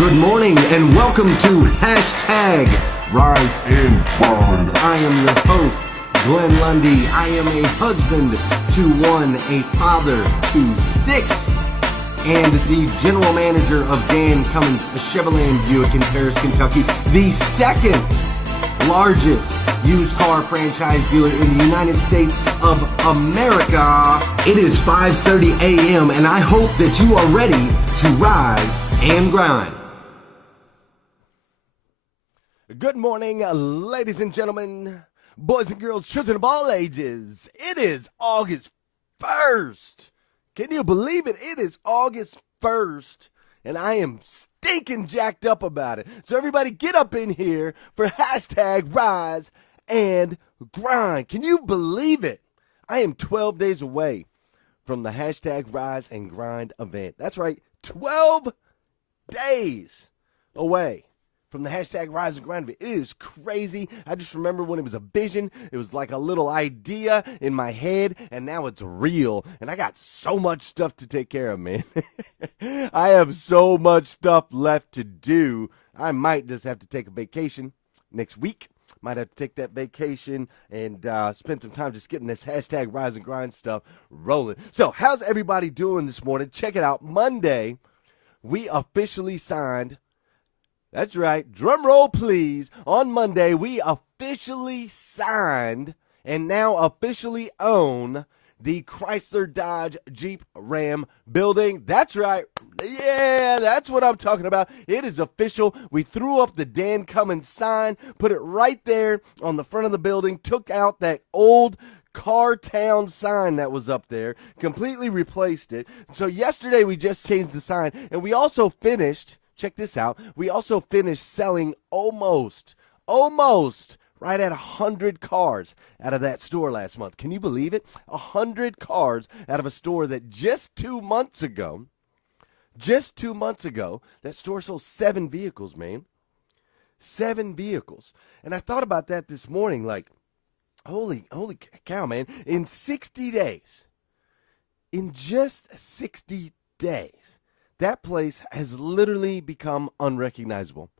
Good morning and welcome to Hashtag Rise and Grind. I am your host, Glenn Lundy. I am a husband to one, a father to six, and the general manager of Dan Cummins Chevrolet Buick in Paris, Kentucky, the second largest used car franchise dealer in the United States of America. It is 5:30 a.m. and I hope that you are ready to rise and grind. Good morning, ladies and gentlemen, boys and girls, children of all ages. It is August 1st. Can you believe it? It is August 1st, and I am stinking jacked up about it. So everybody get up in here for Hashtag Rise and Grind. Can you believe it? I am 12 days away from the Hashtag Rise and Grind event. That's right, 12 days away from the Hashtag Rise and Grind event. It is crazy. I just remember when it was a vision. It was like a little idea in my head, and now it's real. And I got so much stuff to take care of, man. I have so much stuff left to do. I might just have to take a vacation next week. Might have to take that vacation and spend some time just getting this Hashtag Rise and Grind stuff rolling. So how's everybody doing this morning? Check it out. Monday, we officially signed. That's right. Drum roll, please. On Monday, we officially signed and now officially own the Chrysler Dodge Jeep Ram building. That's right. Yeah, that's what I'm talking about. It is official. We threw up the Dan Cummins sign, put it right there on the front of the building, took out that old Car Town sign that was up there, completely replaced it. So yesterday we just changed the sign, and we also finished, check this out, we also finished selling almost right at 100 cars out of that store last month. Can you believe it? 100 cars out of a store that just 2 months ago, that store sold 7 vehicles, man. 7 vehicles. And I thought about that this morning, like, holy cow, man. In 60 days, in just 60 days, that place has literally become unrecognizable.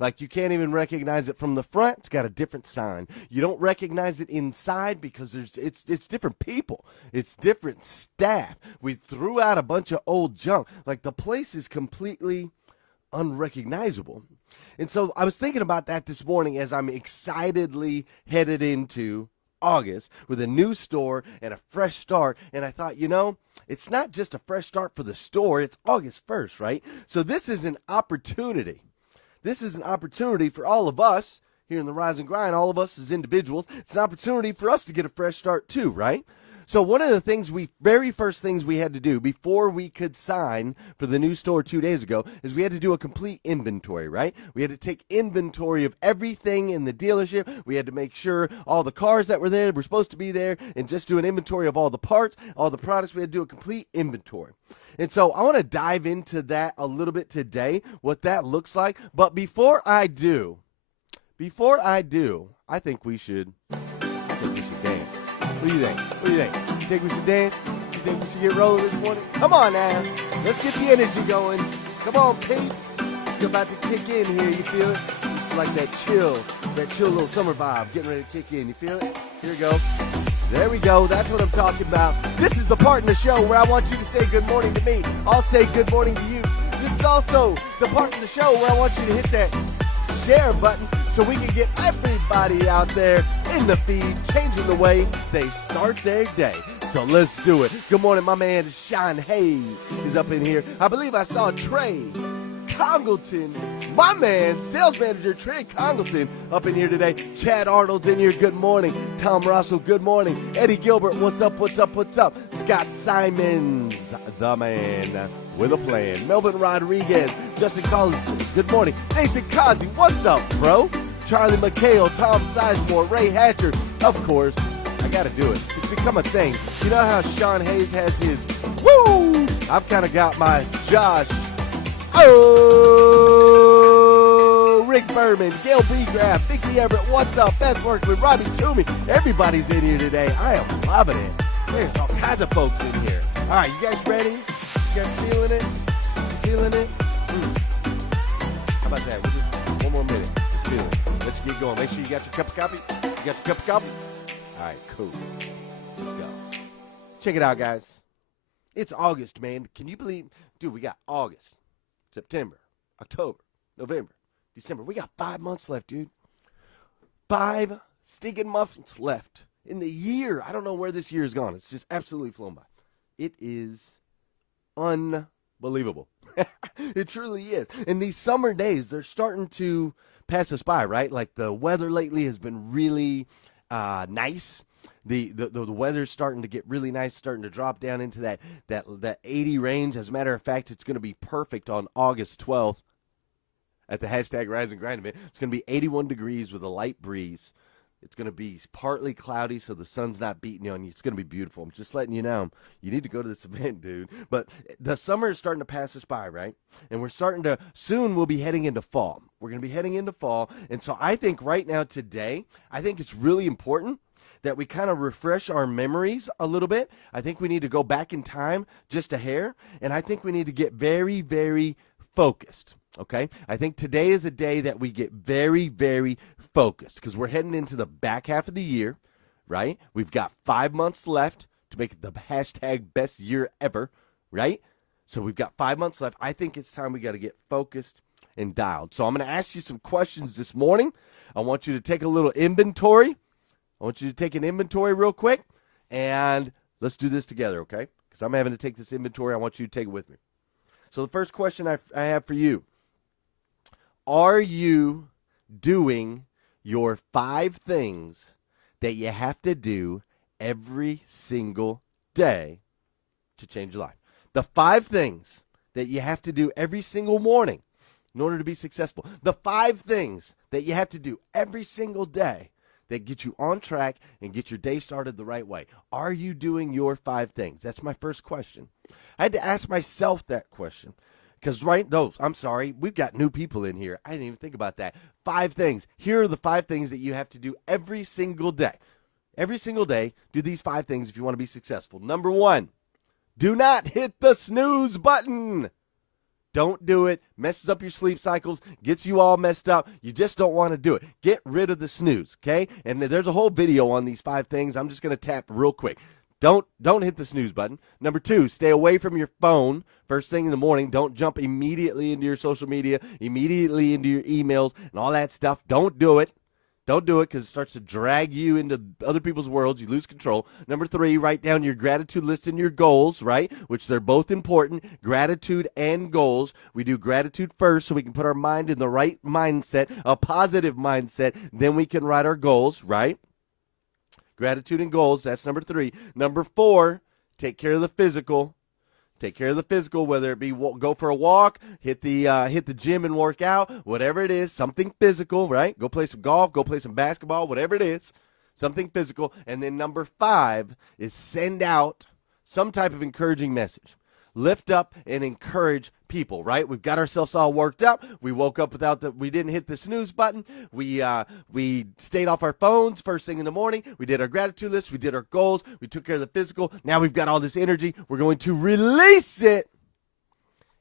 Like, you can't even recognize it from the front. It's got a different sign. You don't recognize it inside because it's different people. It's different staff. We threw out a bunch of old junk. Like, the place is completely unrecognizable. And so I was thinking about that this morning as I'm excitedly headed into August with a new store and a fresh start. And I thought, it's not just a fresh start for the store. It's August 1st, right? So this is an opportunity. This is an opportunity for all of us here in the Rise and Grind, all of us as individuals. It's an opportunity for us to get a fresh start too, right? So one of the very first things we had to do before we could sign for the new store 2 days ago is we had to do a complete inventory, right? We had to take inventory of everything in the dealership. We had to make sure all the cars that were there were supposed to be there and just do an inventory of all the parts, all the products. We had to do a complete inventory. And so I want to dive into that a little bit today, what that looks like. But before I do, I think we should dance. What do you think? You think we should dance? You think we should get rolling this morning? Come on now. Let's get the energy going. Come on, peeps. It's about to kick in here. You feel it? It's like that chill little summer vibe getting ready to kick in. You feel it? Here we go. There we go. That's what I'm talking about. This is the part in the show where I want you to say good morning to me. I'll say good morning to you. This is also the part in the show where I want you to hit that share button so we can get everybody out there in the feed, changing the way they start their day. So let's do it. Good morning, my man Sean Hayes is up in here. I believe I saw Trey Congleton, my man, sales manager Trey Congleton up in here today. Chad Arnold's in here, good morning. Tom Russell, good morning. Eddie Gilbert, what's up? Scott Simons, the man with a plan. Melvin Rodriguez, Justin Collins, good morning. Nathan Kazi, what's up, bro? Charlie McHale, Tom Sizemore, Ray Hatcher, of course. I gotta do it. It's become a thing. You know how Sean Hayes has his woo? I've kind of got my Josh. Oh, Rick Berman, Gail B. Graff, Vicki Everett, what's up? Beth Workman, Robbie Toomey. Everybody's in here today. I am loving it. There's all kinds of folks in here. All right, you guys ready? You guys feeling it? Feeling it? How about that? We'll just one more minute. Just feel it. Let's get going. Make sure you got your cup of coffee. You got your cup of coffee? All right, cool. Let's go. Check it out, guys. It's August, man. Can you believe? Dude, we got August, September, October, November, December. We got 5 months left, dude. 5 stinking months left in the year. I don't know where this year is gone. It's just absolutely flown by. It is unbelievable. It truly is. And these summer days, they're starting to pass us by, right? Like the weather lately has been really nice. The weather's starting to get really nice, starting to drop down into that 80 range. As a matter of fact, it's going to be perfect on August 12th at the hashtag Rise and Grind event. It's going to be 81 degrees with a light breeze. It's going to be partly cloudy, so the sun's not beating on you. It's going to be beautiful. I'm just letting you know. You need to go to this event, dude. But the summer is starting to pass us by, right? And we're starting to, soon we'll be heading into fall. We're going to be heading into fall. And so I think right now today, I think it's really important that we kind of refresh our memories a little bit. I think we need to go back in time just a hair. And I think we need to get very, very focused. Okay, I think today is a day that we get very, very focused because we're heading into the back half of the year, right? We've got 5 months left to make it the hashtag best year ever, right? So we've got 5 months left. I think it's time we got to get focused and dialed. So I'm going to ask you some questions this morning. I want you to take a little inventory. I want you to take an inventory real quick, and let's do this together, okay? Because I'm having to take this inventory. I want you to take it with me. So the first question I have for you. Are you doing your 5 things that you have to do every single day to change your life? The 5 things that you have to do every single morning in order to be successful. The 5 things that you have to do every single day that get you on track and get your day started the right way. Are you doing your 5 things? That's my first question. I had to ask myself that question. Because we've got new people in here. I didn't even think about that. 5 things. Here are the 5 things that you have to do every single day. Every single day, do these 5 things if you want to be successful. Number 1, do not hit the snooze button. Don't do it. Messes up your sleep cycles, gets you all messed up. You just don't want to do it. Get rid of the snooze, okay? And there's a whole video on these 5 things. I'm just going to tap real quick. Don't hit the snooze button. Number 2, stay away from your phone first thing in the morning. Don't jump immediately into your social media, immediately into your emails and all that stuff. Don't do it. Don't do it because it starts to drag you into other people's worlds. You lose control. Number 3, write down your gratitude list and your goals, right? Which they're both important, gratitude and goals. We do gratitude first so we can put our mind in the right mindset, a positive mindset. Then we can write our goals, right? Gratitude and goals, that's number 3. Number 4, take care of the physical. Take care of the physical, whether it be go for a walk, hit the gym and work out, whatever it is, something physical, right? Go play some golf, go play some basketball, whatever it is, something physical. And then number 5 is send out some type of encouraging message. Lift up and encourage people, right? We've got ourselves all worked up. We woke up we didn't hit the snooze button. We stayed off our phones first thing in the morning. We did our gratitude list. We did our goals. We took care of the physical. Now we've got all this energy. We're going to release it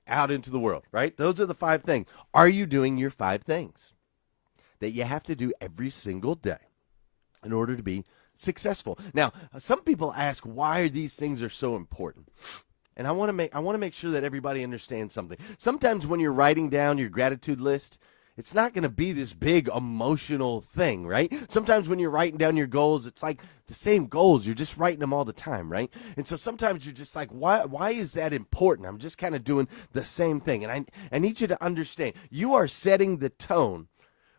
out into the world, right? Those are the 5 things. Are you doing your 5 things that you have to do every single day in order to be successful? Now, some people ask why these things are so important. And I want to make sure that everybody understands something. Sometimes when you're writing down your gratitude list, it's not going to be this big emotional thing, right? Sometimes when you're writing down your goals, it's like the same goals. You're just writing them all the time, right? And so sometimes you're just like, why is that important? I'm just kind of doing the same thing. And I need you to understand, you are setting the tone.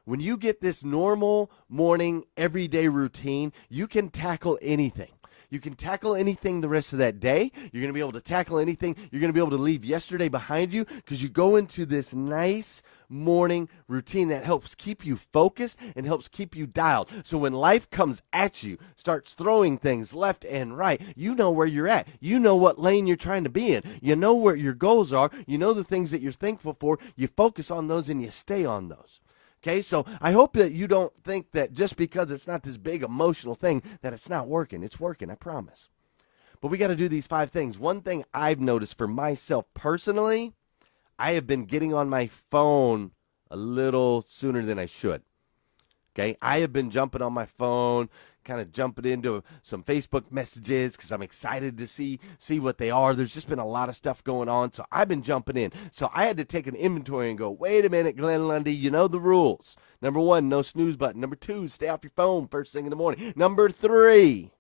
When you get this normal morning, everyday routine, you can tackle anything. You can tackle anything the rest of that day. You're going to be able to tackle anything. You're going to be able to leave yesterday behind you because you go into this nice morning routine that helps keep you focused and helps keep you dialed. So when life comes at you, starts throwing things left and right, you know where you're at. You know what lane you're trying to be in. You know where your goals are. You know the things that you're thankful for. You focus on those and you stay on those. Okay, so I hope that you don't think that just because it's not this big emotional thing that it's not working. It's working, I promise. But we got to do these 5 things. One thing I've noticed for myself personally, I have been getting on my phone a little sooner than I should. Okay, I have been jumping on my phone, kind of jumping into some Facebook messages because I'm excited to see what they are. There's just been a lot of stuff going on, so I've been jumping in. So I had to take an inventory and go, wait a minute, Glenn Lundy, you know the rules. Number 1, no snooze button. Number 2, stay off your phone first thing in the morning. Number 3,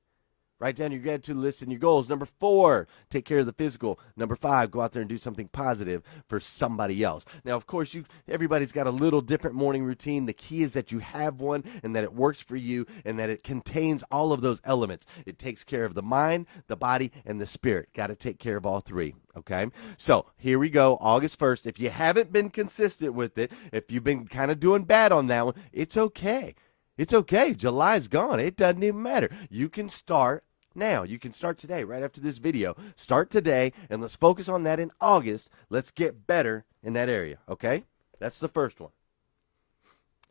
write down your gratitude list and your goals. Number 4, take care of the physical. Number 5, go out there and do something positive for somebody else. Now, of course, everybody's got a little different morning routine. The key is that you have one and that it works for you and that it contains all of those elements. It takes care of the mind, the body, and the spirit. Got to take care of all 3, okay? So here we go, August 1st. If you haven't been consistent with it, if you've been kind of doing bad on that one, it's okay. It's okay. July's gone. It doesn't even matter. You can start now. You can start today, right after this video. Start today, and let's focus on that in August. Let's get better in that area, okay? That's the first one.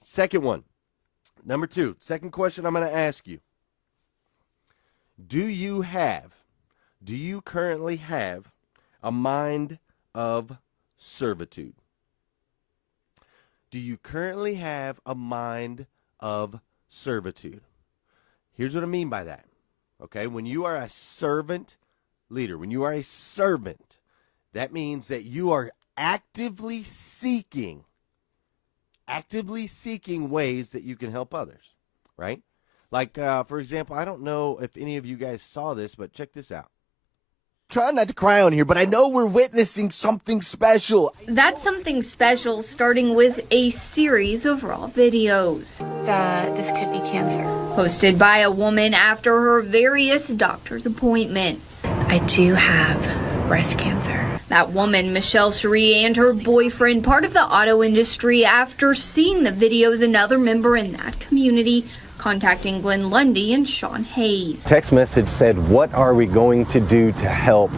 Second one, number 2, second question I'm going to ask you. Do you currently have a mind of servitude? Do you currently have a mind of servitude? Here's what I mean by that. Okay, when you are a servant leader, when you are a servant, that means that you are actively seeking ways that you can help others, right? Like, for example, I don't know if any of you guys saw this, but check this out. Trying not to cry on here, but I know we're witnessing something special. That's something special, starting with a series of raw videos. That this could be cancer. Posted by a woman after her various doctor's appointments. I do have breast cancer. That woman, Michelle Cherie, and her boyfriend, part of the auto industry, after seeing the videos, another member in that community contacting Glenn Lundy and Sean Hayes. Text message said, what are we going to do to help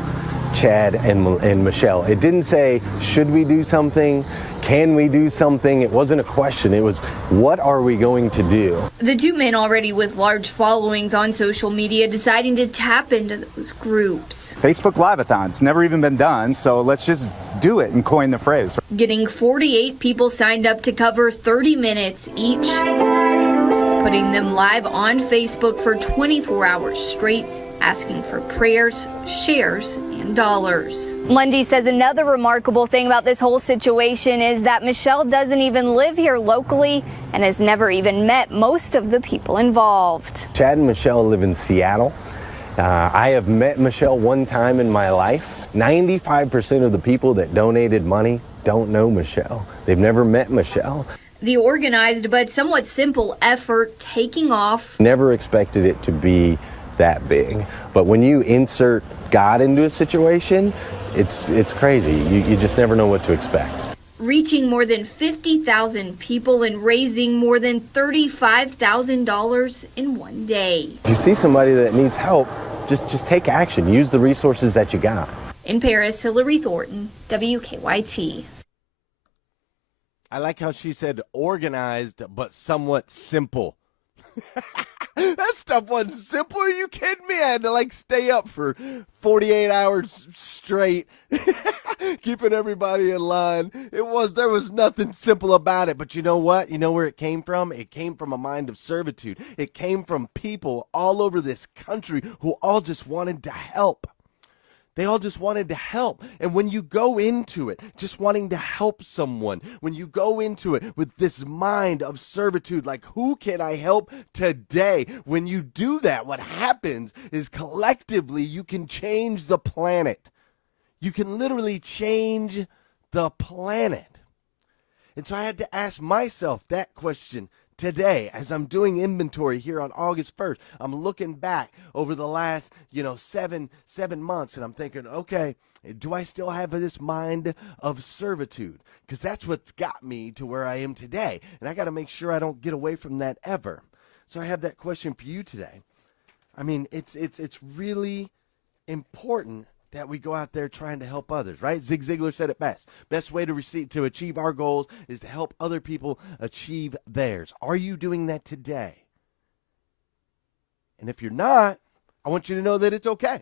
Chad and Michelle? It didn't say, should we do something? Can we do something? It wasn't a question. It was, what are we going to do? The 2 men, already with large followings on social media, deciding to tap into those groups. Facebook Live-a-thon's never even been done, so let's just do it and coin the phrase. Getting 48 people signed up to cover 30 minutes each, putting them live on Facebook for 24 hours straight, asking for prayers, shares, and dollars. Lundy says another remarkable thing about this whole situation is that Michelle doesn't even live here locally and has never even met most of the people involved. Chad and Michelle live in Seattle. I have met Michelle one time in my life. 95% of the people that donated money don't know Michelle. They've never met Michelle. The organized but somewhat simple effort taking off. Never expected it to be that big. But when you insert God into a situation, it's crazy. You just never know what to expect. Reaching more than 50,000 people and raising more than $35,000 in one day. If you see somebody that needs help, just take action. Use the resources that you got. In Paris, Hillary Thornton, WKYT. I like how she said organized but somewhat simple. That stuff wasn't simple. Are you kidding me? I had to stay up for 48 hours straight, keeping everybody in line. There was nothing simple about it. But you know what? You know where it came from? It came from a mind of servitude. It came from people all over this country who all just wanted to help. They all just wanted to help. And when you go into it just wanting to help someone, when you go into it with this mind of servitude, like, who can I help today? When you do that, what happens is collectively you can change the planet. You can literally change the planet. And so I had to ask myself that question today, as I'm doing inventory here on August 1st. I'm looking back over the last, 7 months, and I'm thinking, okay, do I still have this mind of servitude? Because that's what's got me to where I am today, and I got to make sure I don't get away from that ever. So I have that question for you today. I mean, it's really important that we go out there trying to help others, right? Zig Ziglar said it best. Best way to achieve our goals is to help other people achieve theirs. Are you doing that today? And if you're not, I want you to know that it's okay.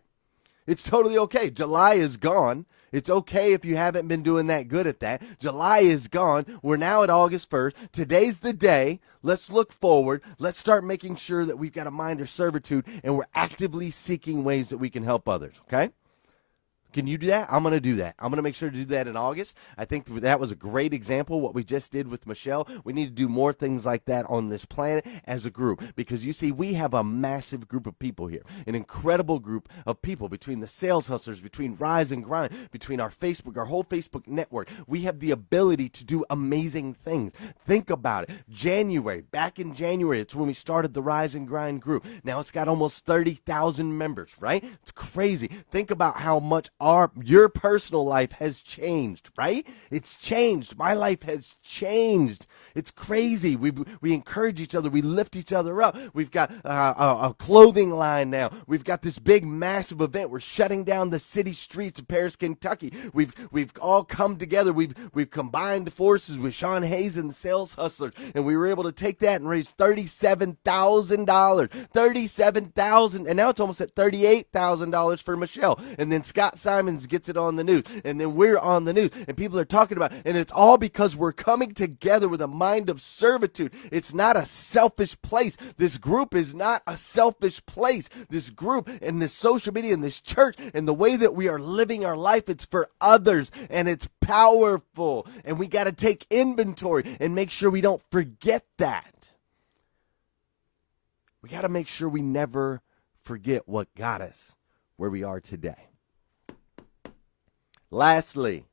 It's totally okay. July is gone. It's okay if you haven't been doing that good at that. July is gone. We're now at August 1st. Today's the day. Let's look forward. Let's start making sure that we've got a mind of servitude and we're actively seeking ways that we can help others, okay? Can you do that? I'm going to do that. I'm going to make sure to do that in August. I think that was a great example, what we just did with Michelle. We need to do more things like that on this planet as a group because, you see, we have a massive group of people here, an incredible group of people between the sales hustlers, between Rise and Grind, between our Facebook, our whole Facebook network. We have the ability to do amazing things. Think about it. Back in January, it's when we started the Rise and Grind group. Now it's got almost 30,000 members, right? It's crazy. Think about how much your personal life has changed, right? It's changed. My life has changed. It's crazy. We encourage each other. We lift each other up. We've got a clothing line now. We've got this big, massive event. We're shutting down the city streets of Paris, Kentucky. We've all come together. We've combined forces with Sean Hayes and the Sales Hustlers, and we were able to take that and raise $37,000. $37,000, and now it's almost at $38,000 for Michelle. And then Scott Simons gets it on the news, and then we're on the news, and people are talking about it, and it's all because we're coming together with a mind of servitude. It's not a selfish place. This group is not a selfish place. This group and this social media and this church and the way that we are living our life, it's for others, and it's powerful, and we got to take inventory and make sure we don't forget that. We got to make sure we never forget what got us where we are today. Lastly,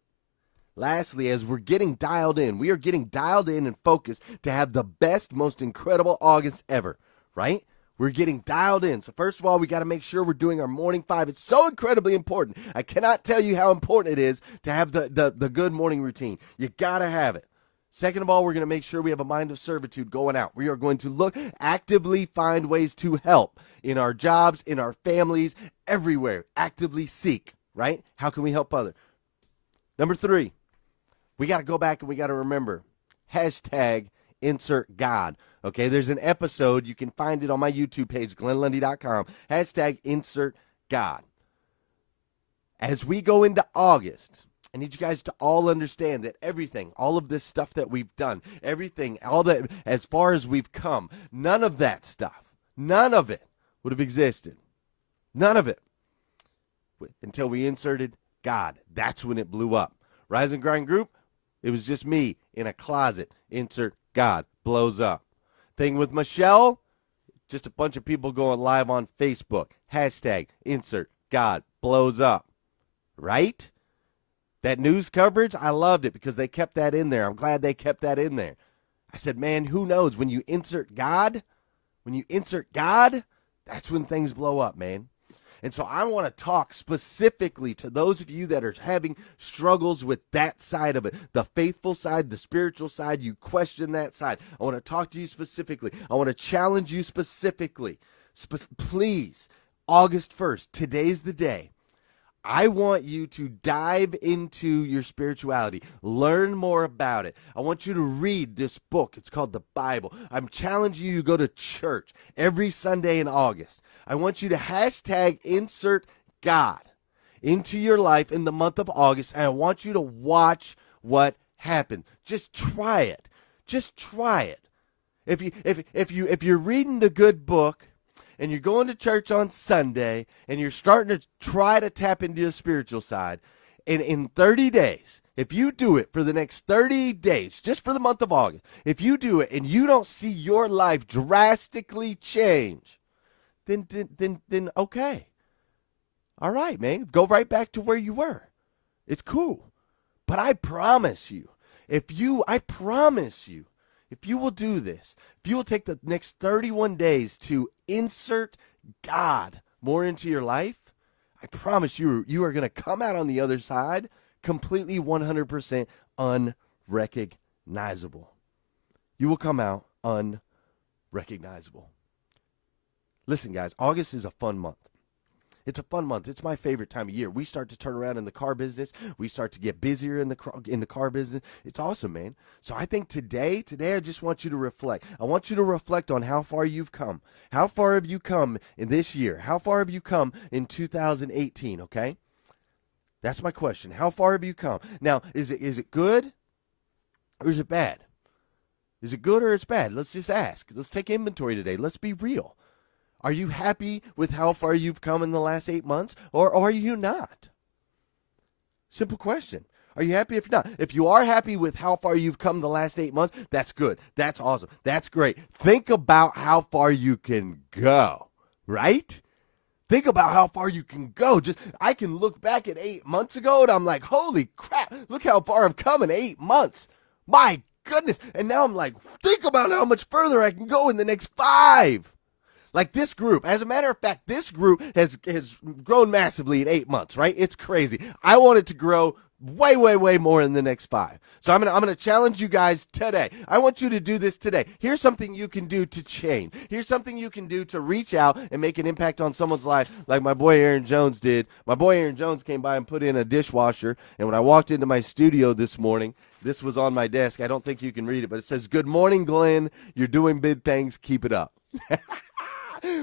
as we're getting dialed in, we are getting dialed in and focused to have the best, most incredible August ever, right? We're getting dialed in. So first of all, we got to make sure we're doing our morning five. It's so incredibly important. I cannot tell you how important it is to have the good morning routine. You got to have it. Second of all, we're going to make sure we have a mind of servitude going out. We are going to actively find ways to help in our jobs, in our families, everywhere. Actively seek, right? How can we help others? Number 3, we got to go back and we got to remember, hashtag insert God. Okay, there's an episode. You can find it on my YouTube page, GlennLundy.com. Hashtag insert God. As we go into August, I need you guys to all understand that everything, all of this stuff that we've done, everything, all that, as far as we've come, none of that stuff, none of it would have existed. None of it. Until we inserted God. That's when it blew up. Rise and Grind Group, it was just me in a closet. Insert God. Blows up. Thing with Michelle, just a bunch of people going live on Facebook. Hashtag insert God. Blows up. Right? That news coverage, I loved it because they kept that in there. I'm glad they kept that in there. I said, man, who knows? When you insert God, that's when things blow up, man. And so I want to talk specifically to those of you that are having struggles with that side of it, the faithful side, the spiritual side. You question that side. I want to talk to you specifically. I want to challenge you specifically. Please, August 1st, today's the day. I want you to dive into your spirituality. Learn more about it. I want you to read this book. It's called the Bible. I'm challenging you to go to church every Sunday in August. I want you to hashtag insert God into your life in the month of August, and I want you to watch what happens. Just try it. Just try it. If you're reading the good book and you're going to church on Sunday and you're starting to try to tap into the spiritual side, and in 30 days, if you do it for the next 30 days, just for the month of August, if you do it and you don't see your life drastically change, then okay. All right, man. Go right back to where you were. It's cool. But I promise you, if you will do this, if you will take the next 31 days to insert God more into your life, I promise you are going to come out on the other side completely 100% unrecognizable. You will come out unrecognizable. Listen, guys, August is a fun month. It's a fun month. It's my favorite time of year. We start to turn around in the car business. We start to get busier in the car business. It's awesome, man. So I think today I just want you to reflect. I want you to reflect on how far you've come. How far have you come in this year? How far have you come in 2018, okay? That's my question. How far have you come? Now, is it good or is it bad? Is it good or it's bad? Let's just ask. Let's take inventory today. Let's be real. Are you happy with how far you've come in the last 8 months, or are you not? Simple question. Are you happy if you're not? If you are happy with how far you've come the last 8 months, that's good. That's awesome. That's great. Think about how far you can go, right? Think about how far you can go. I can look back at 8 months ago and I'm like, holy crap, look how far I've come in 8 months. My goodness. And now I'm like, think about how much further I can go in the next 5. Like this group, as a matter of fact, this group has grown massively in 8 months, right? It's crazy. I want it to grow way, way, way more in the next 5. So I'm gonna challenge you guys today. I want you to do this today. Here's something you can do to change. Here's something you can do to reach out and make an impact on someone's life, like my boy Aaron Jones did. My boy Aaron Jones came by and put in a dishwasher, and when I walked into my studio this morning, this was on my desk. I don't think you can read it, but it says, "Good morning, Glenn. You're doing big things. Keep it up."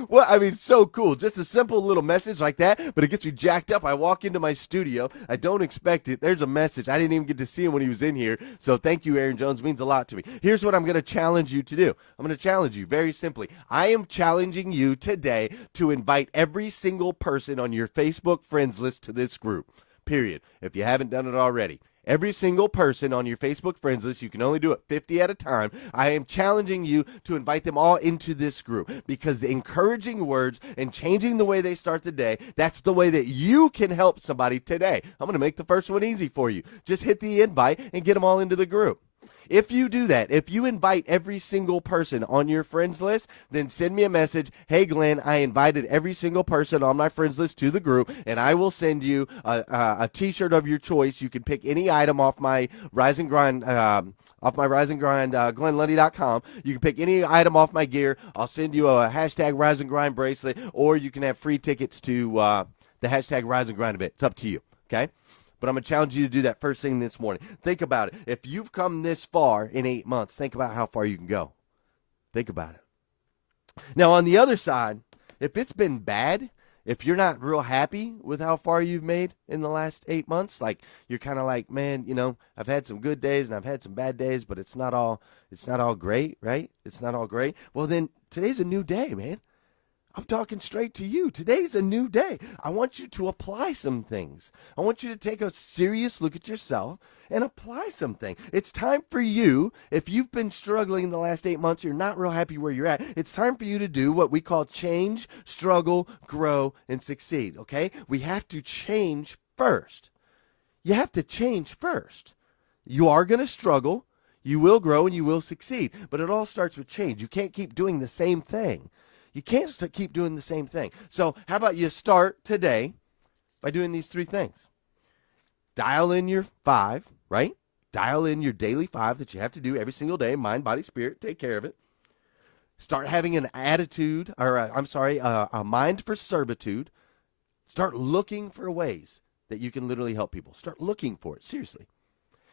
Well, I mean, so cool. Just a simple little message like that, but it gets me jacked up. I walk into my studio. I don't expect it. There's a message. I didn't even get to see him when he was in here. So thank you, Aaron Jones. It means a lot to me. Here's what I'm going to challenge you to do. I'm going to challenge you very simply. I am challenging you today to invite every single person on your Facebook friends list to this group, period, if you haven't done it already. Every single person on your Facebook friends list, you can only do it 50 at a time. I am challenging you to invite them all into this group, because the encouraging words and changing the way they start the day, that's the way that you can help somebody today. I'm going to make the first one easy for you. Just hit the invite and get them all into the group. If you do that, if you invite every single person on your friends list, then send me a message. Hey, Glenn, I invited every single person on my friends list to the group, and I will send you a T-shirt of your choice. You can pick any item off my Rise and Grind, GlennLundy.com. You can pick any item off my gear. I'll send you a hashtag Rise and Grind bracelet, or you can have free tickets to the hashtag Rise and Grind event. It's up to you, okay? But I'm going to challenge you to do that first thing this morning. Think about it. If you've come this far in 8 months, think about how far you can go. Think about it. Now, on the other side, if it's been bad, if you're not real happy with how far you've made in the last 8 months, like you're kind of like, man, you know, I've had some good days and I've had some bad days, but it's not all great, right? It's not all great. Well, then today's a new day, man. I'm talking straight to you. Today's a new day. I want you to apply some things. I want you to take a serious look at yourself and apply something. It's time for you, if you've been struggling in the last 8 months, you're not real happy where you're at, it's time for you to do what we call change, struggle, grow, and succeed, okay? We have to change first. You have to change first. You are going to struggle, you will grow, and you will succeed, but it all starts with change. You can't keep doing the same thing. You can't keep doing the same thing. So how about you start today by doing these 3 things? Dial in your 5, right? Dial in your daily 5 that you have to do every single day. Mind, body, spirit. Take care of it. Start having an attitude, or a mind for servitude. Start looking for ways that you can literally help people. Start looking for it, seriously.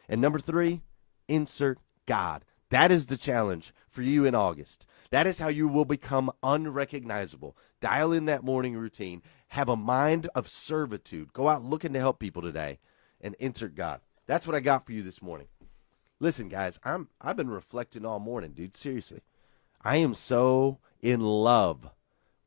And number 3, insert God. That is the challenge for you in August. That is how you will become unrecognizable. Dial in that morning routine. Have a mind of servitude. Go out looking to help people today, and insert God. That's what I got for you this morning. Listen, guys, I've been reflecting all morning, dude. Seriously. I am so in love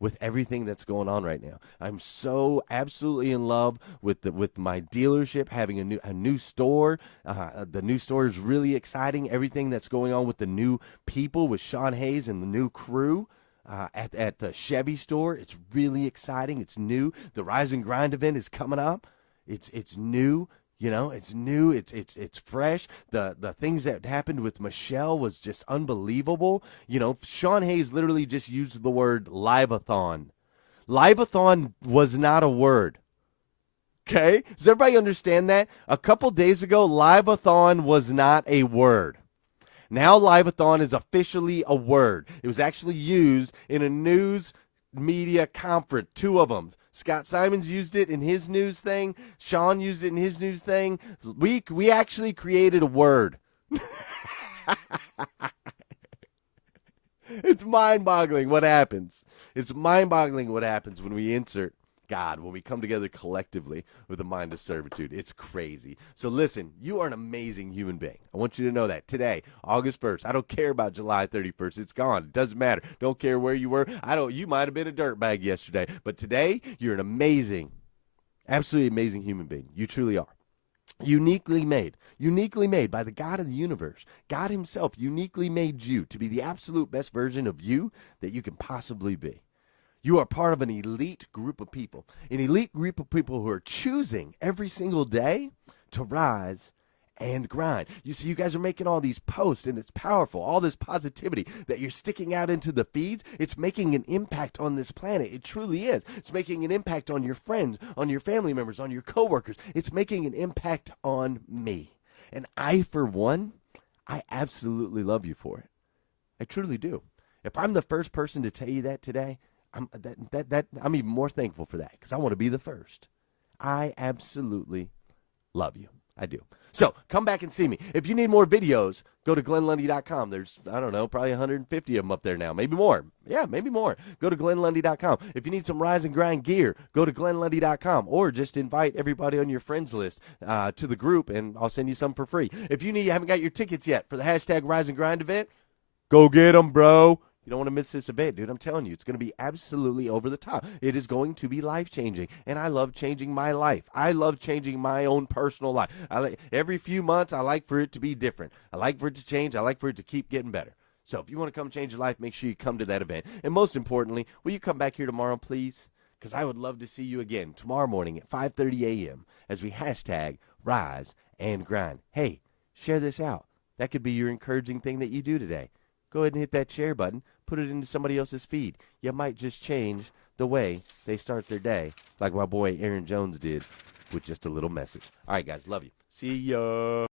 with everything that's going on right now. I'm so absolutely in love with my dealership having a new store. The new store is really exciting. Everything that's going on with the new people, with Sean Hayes and the new crew at the Chevy store, it's really exciting. It's new. The Rise and Grind event is coming up. It's new. You know, it's new, it's fresh. The things that happened with Michelle was just unbelievable. You know, Sean Hayes literally just used the word live-a-thon. Live-a-thon was not a word. Okay? Does everybody understand that? A couple days ago, live-a-thon was not a word. Now live-a-thon is officially a word. It was actually used in a news media conference, 2 of them. Scott Simons used it in his news thing. Sean used it in his news thing. We actually created a word. It's mind-boggling what happens. It's mind-boggling what happens when we insert God when we come together collectively with a mind of servitude. It's crazy. So listen, you are an amazing human being. I want you to know that today, August 1st. I don't care about July 31st. It's gone. It doesn't matter. Don't care where you were. You might have been a dirtbag yesterday, but today you're an amazing, absolutely amazing human being. You truly are. Uniquely made by the God of the universe. God himself uniquely made you to be the absolute best version of you that you can possibly be. You are part of an elite group of people who are choosing every single day to rise and grind. You see, you guys are making all these posts, and it's powerful. All this positivity that you're sticking out into the feeds, it's making an impact on this planet. It truly is. It's making an impact on your friends, on your family members, on your coworkers. It's making an impact on me. And I, for one, I absolutely love you for it. I truly do. If I'm the first person to tell you that today, I'm even more thankful for that because I want to be the first. I absolutely love you. I do. So come back and see me. If you need more videos, go to GlennLundy.com. There's, I don't know, probably 150 of them up there now. Maybe more. Yeah, maybe more. Go to GlennLundy.com. If you need some Rise and Grind gear, go to GlennLundy.com. Or just invite everybody on your friends list to the group, and I'll send you some for free. If you haven't got your tickets yet for the hashtag Rise and Grind event, go get them, bro. You don't want to miss this event, dude. I'm telling you, it's going to be absolutely over the top. It is going to be life-changing, and I love changing my life. I love changing my own personal life. Every few months, I like for it to be different. I like for it to change. I like for it to keep getting better. So if you want to come change your life, make sure you come to that event. And most importantly, will you come back here tomorrow, please? Because I would love to see you again tomorrow morning at 5:30 a.m. as we hashtag Rise and Grind. Hey, share this out. That could be your encouraging thing that you do today. Go ahead and hit that share button. Put it into somebody else's feed. You might just change the way they start their day, like my boy Aaron Jones did with just a little message. All right, guys, love you. See ya.